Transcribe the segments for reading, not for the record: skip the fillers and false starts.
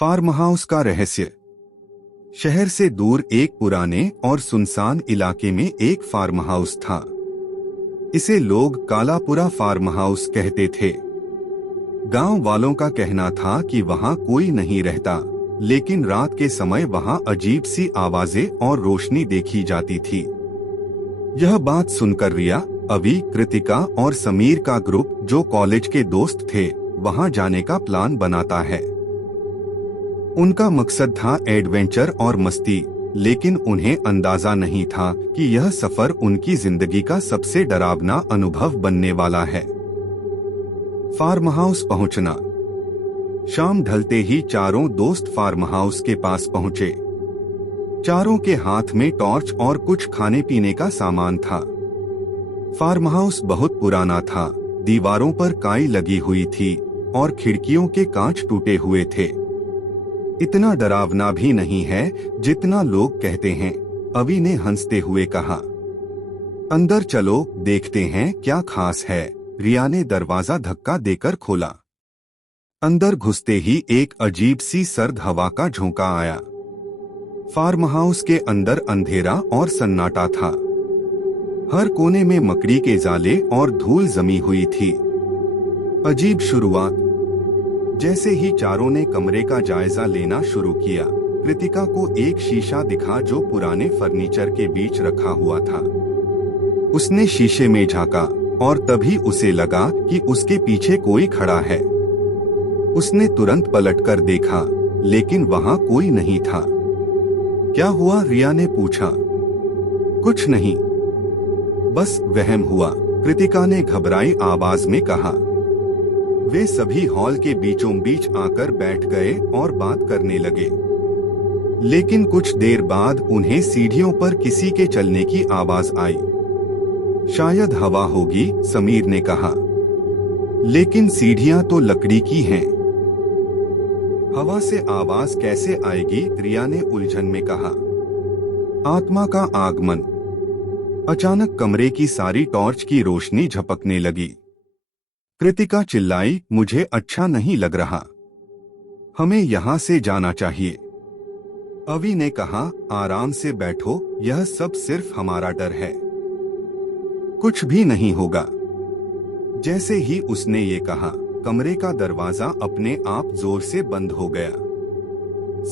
Farm house का रहस्य। शहर से दूर एक पुराने और सुनसान इलाके में एक फार्म हाउस था। इसे लोग कालापुरा फार्म हाउस कहते थे। गांव वालों का कहना था कि वहां कोई नहीं रहता, लेकिन रात के समय वहां अजीब सी आवाजें और रोशनी देखी जाती थी। यह बात सुनकर रिया, अभी, कृतिका और समीर का ग्रुप, जो कॉलेज के दोस्त थे, वहां जाने का प्लान बनाता है। उनका मकसद था एडवेंचर और मस्ती, लेकिन उन्हें अंदाजा नहीं था कि यह सफर उनकी जिंदगी का सबसे डरावना अनुभव बनने वाला है। फार्म हाउस पहुंचना। शाम ढलते ही चारों दोस्त फार्म हाउस के पास पहुंचे। चारों के हाथ में टॉर्च और कुछ खाने पीने का सामान था। फार्म हाउस बहुत पुराना था, दीवारों पर काई लगी हुई थी और खिड़कियों के कांच टूटे हुए थे। इतना डरावना भी नहीं है जितना लोग कहते हैं, अवि ने हंसते हुए कहा। अंदर चलो, देखते हैं क्या खास है, रिया ने दरवाजा धक्का देकर खोला। अंदर घुसते ही एक अजीब सी सर्द हवा का झोंका आया। फार्म हाउस के अंदर अंधेरा और सन्नाटा था। हर कोने में मकड़ी के जाले और धूल जमी हुई थी। अजीब शुरुआत। जैसे ही चारों ने कमरे का जायजा लेना शुरू किया, कृतिका को एक शीशा दिखा जो पुराने फर्नीचर के बीच रखा हुआ था। उसने शीशे में झांका और तभी उसे लगा कि उसके पीछे कोई खड़ा है। उसने तुरंत पलटकर देखा, लेकिन वहां कोई नहीं था। क्या हुआ? रिया ने पूछा। कुछ नहीं, बस वहम हुआ, कृतिका ने घबराई आवाज में कहा। वे सभी हॉल के बीचों बीच आकर बैठ गए और बात करने लगे। लेकिन कुछ देर बाद उन्हें सीढ़ियों पर किसी के चलने की आवाज आई। शायद हवा होगी, समीर ने कहा। लेकिन सीढ़ियां तो लकड़ी की हैं। हवा से आवाज कैसे आएगी? रिया ने उलझन में कहा। आत्मा का आगमन। अचानक कमरे की सारी टॉर्च की रोशनी झपकने लगी। कृतिका चिल्लाई, मुझे अच्छा नहीं लग रहा, हमें यहाँ से जाना चाहिए। अवि ने कहा, आराम से बैठो, यह सब सिर्फ हमारा डर है, कुछ भी नहीं होगा। जैसे ही उसने ये कहा, कमरे का दरवाजा अपने आप जोर से बंद हो गया।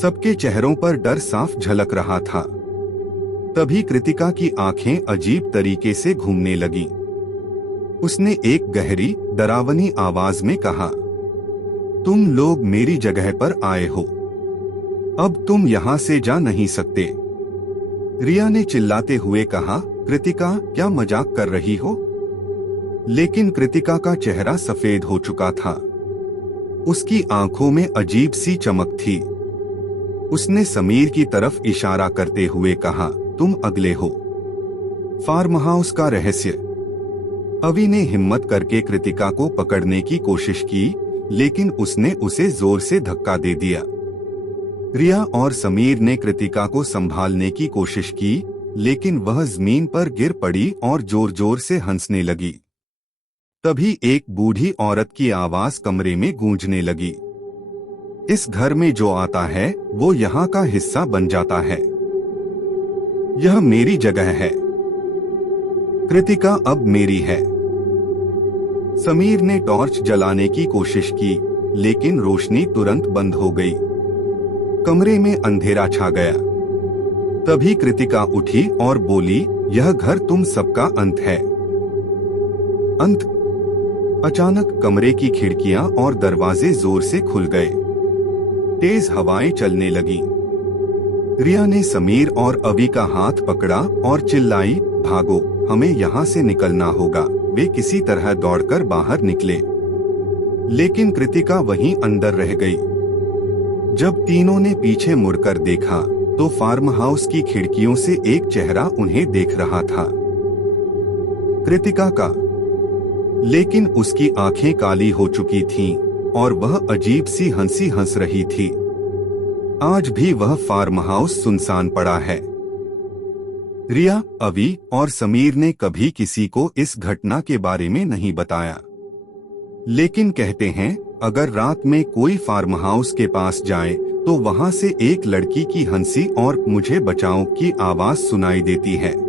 सबके चेहरों पर डर साफ झलक रहा था। तभी कृतिका की आंखें अजीब तरीके से घूमने लगीं। उसने एक गहरी, डरावनी आवाज में कहा, तुम लोग मेरी जगह पर आए हो, अब तुम यहाँ से जा नहीं सकते। रिया ने चिल्लाते हुए कहा, कृतिका, क्या मजाक कर रही हो? लेकिन कृतिका का चेहरा सफेद हो चुका था। उसकी आंखों में अजीब सी चमक थी। उसने समीर की तरफ इशारा करते हुए कहा, तुम अगले हो। फार्म हाउस का रहस्य। अवि ने हिम्मत करके कृतिका को पकड़ने की कोशिश की, लेकिन उसने उसे जोर से धक्का दे दिया। रिया और समीर ने कृतिका को संभालने की कोशिश की, लेकिन वह जमीन पर गिर पड़ी और जोर जोर से हंसने लगी। तभी एक बूढ़ी औरत की आवाज कमरे में गूंजने लगी। इस घर में जो आता है वो यहाँ का हिस्सा बन जाता है। यह मेरी जगह है, कृतिका अब मेरी है। समीर ने टॉर्च जलाने की कोशिश की, लेकिन रोशनी तुरंत बंद हो गई। कमरे में अंधेरा छा गया। तभी कृतिका उठी और बोली, यह घर तुम सबका अंत है। अंत? अचानक कमरे की खिड़कियां और दरवाजे जोर से खुल गए। तेज हवाएं चलने लगीं। रिया ने समीर और अवि का हाथ पकड़ा और चिल्लाई, भागो, हमें यहाँ से निकलना होगा। वे किसी तरह दौड़कर बाहर निकले, लेकिन कृतिका वहीं अंदर रह गई। जब तीनों ने पीछे मुड़कर देखा, तो फार्म हाउस की खिड़कियों से एक चेहरा उन्हें देख रहा था, कृतिका का। लेकिन उसकी आंखें काली हो चुकी थीं और वह अजीब सी हंसी हंस रही थी। आज भी वह फार्म हाउस सुनसान पड़ा है। रिया, अवि और समीर ने कभी किसी को इस घटना के बारे में नहीं बताया, लेकिन कहते हैं अगर रात में कोई फार्म हाउस के पास जाए तो वहां से एक लड़की की हंसी और मुझे बचाओ की आवाज सुनाई देती है।